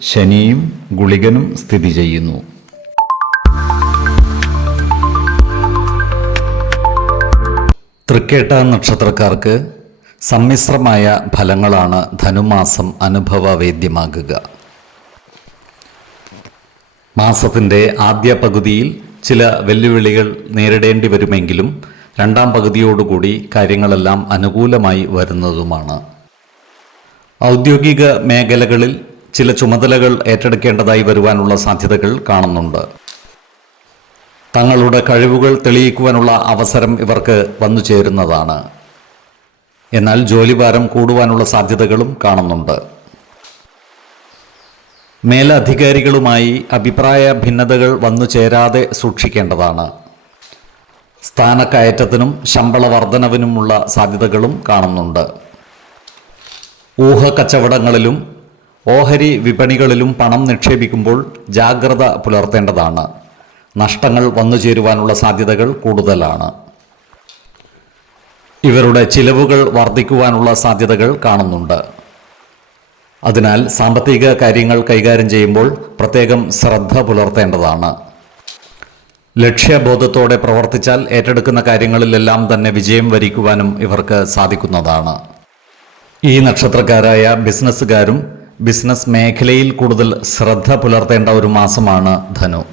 ശനിയും ഗുളികനും സ്ഥിതി ചെയ്യുന്നു. തൃക്കേട്ട നക്ഷത്രക്കാർക്ക് സമ്മിശ്രമായ ഫലങ്ങളാണ് ധനുമാസം അനുഭവവേദ്യമാകുക. മാസത്തിന്റെ ആദ്യ പകുതിയിൽ ചില വെല്ലുവിളികൾ നേരിടേണ്ടി വരുമെങ്കിലും രണ്ടാം പകുതിയോടുകൂടി കാര്യങ്ങളെല്ലാം അനുകൂലമായി വരുന്നതുമാണ്. ഔദ്യോഗിക മേഖലകളിൽ ചില ചുമതലകൾ ഏറ്റെടുക്കേണ്ടതായി വരുവാനുള്ള സാധ്യതകൾ കാണുന്നുണ്ട്. തങ്ങളുടെ കഴിവുകൾ തെളിയിക്കുവാനുള്ള അവസരം ഇവർക്ക് വന്നു ചേരുന്നതാണ്. എന്നാൽ ജോലിഭാരം കൂടുവാനുള്ള സാധ്യതകളും കാണുന്നുണ്ട്. മേലധികാരികളുമായി അഭിപ്രായ ഭിന്നതകൾ വന്നു ചേരാതെ സൂക്ഷിക്കേണ്ടതാണ്. സ്ഥാനക്കയറ്റത്തിനും ശമ്പള വർധനവിനുമുള്ള സാധ്യതകളും കാണുന്നുണ്ട്. ഊഹക്കച്ചവടങ്ങളിലും ഓഹരി വിപണികളിലും പണം നിക്ഷേപിക്കുമ്പോൾ ജാഗ്രത പുലർത്തേണ്ടതാണ്. നഷ്ടങ്ങൾ വന്നു ചേരുവാനുള്ള സാധ്യതകൾ കൂടുതലാണ്. ഇവരുടെ ചിലവുകൾ വർദ്ധിക്കുവാനുള്ള സാധ്യതകൾ കാണുന്നുണ്ട്. അതിനാൽ സാമ്പത്തിക കാര്യങ്ങൾ കൈകാര്യം ചെയ്യുമ്പോൾ പ്രത്യേകം ശ്രദ്ധ പുലർത്തേണ്ടതാണ്. ലക്ഷ്യബോധത്തോടെ പ്രവർത്തിച്ചാൽ ഏറ്റെടുക്കുന്ന കാര്യങ്ങളിലെല്ലാം തന്നെ വിജയം വരിക്കുവാനും ഇവർക്ക് സാധിക്കുന്നതാണ്. ഈ നക്ഷത്രക്കാരായ ബിസിനസ്സുകാരും ബിസിനസ് മേഖലയിൽ കൂടുതൽ ശ്രദ്ധ പുലർത്തേണ്ട ഒരു മാസമാണ് ധനു.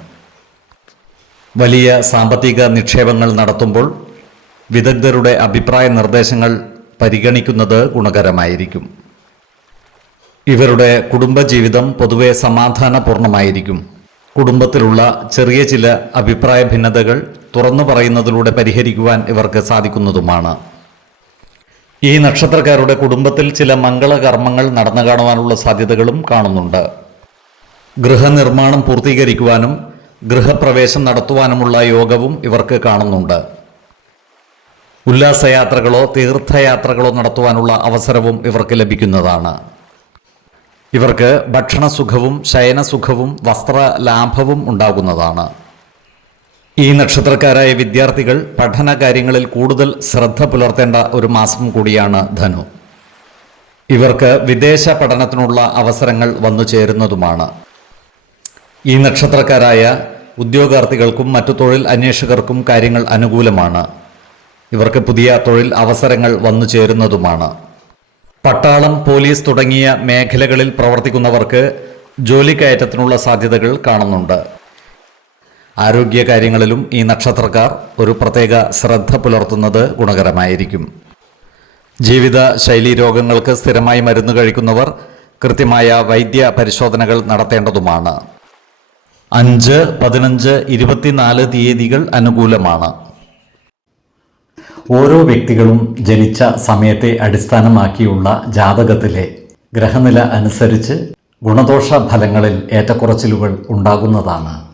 വലിയ സാമ്പത്തിക നിക്ഷേപങ്ങൾ നടത്തുമ്പോൾ വിദഗ്ധരുടെ അഭിപ്രായ നിർദ്ദേശങ്ങൾ പരിഗണിക്കുന്നത് ഗുണകരമായിരിക്കും. ഇവരുടെ കുടുംബജീവിതം പൊതുവെ സമാധാനപൂർണമായിരിക്കും. കുടുംബത്തിലുള്ള ചെറിയ ചില അഭിപ്രായ ഭിന്നതകൾ തുറന്നു പറയുന്നതിലൂടെ പരിഹരിക്കുവാൻ ഇവർക്ക് സാധിക്കുന്നതുമാണ്. ഈ നക്ഷത്രക്കാരുടെ കുടുംബത്തിൽ ചില മംഗളകർമ്മങ്ങൾ നടന്നു കാണുവാനുള്ള സാധ്യതകളും കാണുന്നുണ്ട്. ഗൃഹനിർമ്മാണം പൂർത്തീകരിക്കുവാനും ഗൃഹപ്രവേശം നടത്തുവാനുമുള്ള യോഗവും ഇവർക്ക് കാണുന്നുണ്ട്. ഉല്ലാസയാത്രകളോ തീർത്ഥയാത്രകളോ നടത്തുവാനുള്ള അവസരവും ഇവർക്ക് ലഭിക്കുന്നതാണ്. ഇവർക്ക് ഭക്ഷണസുഖവും ശയനസുഖവും വസ്ത്രലാഭവും ഉണ്ടാകുന്നതാണ്. ഈ നക്ഷത്രക്കാരായ വിദ്യാർത്ഥികൾ പഠന കാര്യങ്ങളിൽ കൂടുതൽ ശ്രദ്ധ പുലർത്തേണ്ട ഒരു മാസം കൂടിയാണ് ധനു. ഇവർക്ക് വിദേശ പഠനത്തിനുള്ള അവസരങ്ങൾ വന്നു ചേരുന്നതുമാണ്. ഈ നക്ഷത്രക്കാരായ ഉദ്യോഗാർത്ഥികൾക്കും മറ്റു തൊഴിൽ അന്വേഷകർക്കും കാര്യങ്ങൾ അനുകൂലമാണ്. ഇവർക്ക് പുതിയ തൊഴിൽ അവസരങ്ങൾ വന്നു ചേരുന്നതുമാണ്. പട്ടാളം പോലീസ് തുടങ്ങിയ മേഖലകളിൽ പ്രവർത്തിക്കുന്നവർക്ക് ജോലിക്കയറ്റത്തിനുള്ള സാധ്യതകൾ കാണുന്നുണ്ട്. ആരോഗ്യ കാര്യങ്ങളിലും ഈ നക്ഷത്രക്കാർ ഒരു പ്രത്യേക ശ്രദ്ധ പുലർത്തുന്നത് ഗുണകരമായിരിക്കും. ജീവിത ശൈലി രോഗങ്ങൾക്ക് സ്ഥിരമായി മരുന്ന് കഴിക്കുന്നവർ കൃത്യമായ വൈദ്യ പരിശോധനകൾ നടത്തേണ്ടതുമാണ്. അഞ്ച് പതിനഞ്ച് ഇരുപത്തിനാല് തീയതികൾ അനുകൂലമാണ്. ഓരോ വ്യക്തികളും ജനിച്ച സമയത്തെ അടിസ്ഥാനമാക്കിയുള്ള ജാതകത്തിലെ ഗ്രഹനില അനുസരിച്ച് ഗുണദോഷ ഫലങ്ങളിൽ ഏറ്റക്കുറച്ചിലുകൾ ഉണ്ടാകുന്നതാണ്.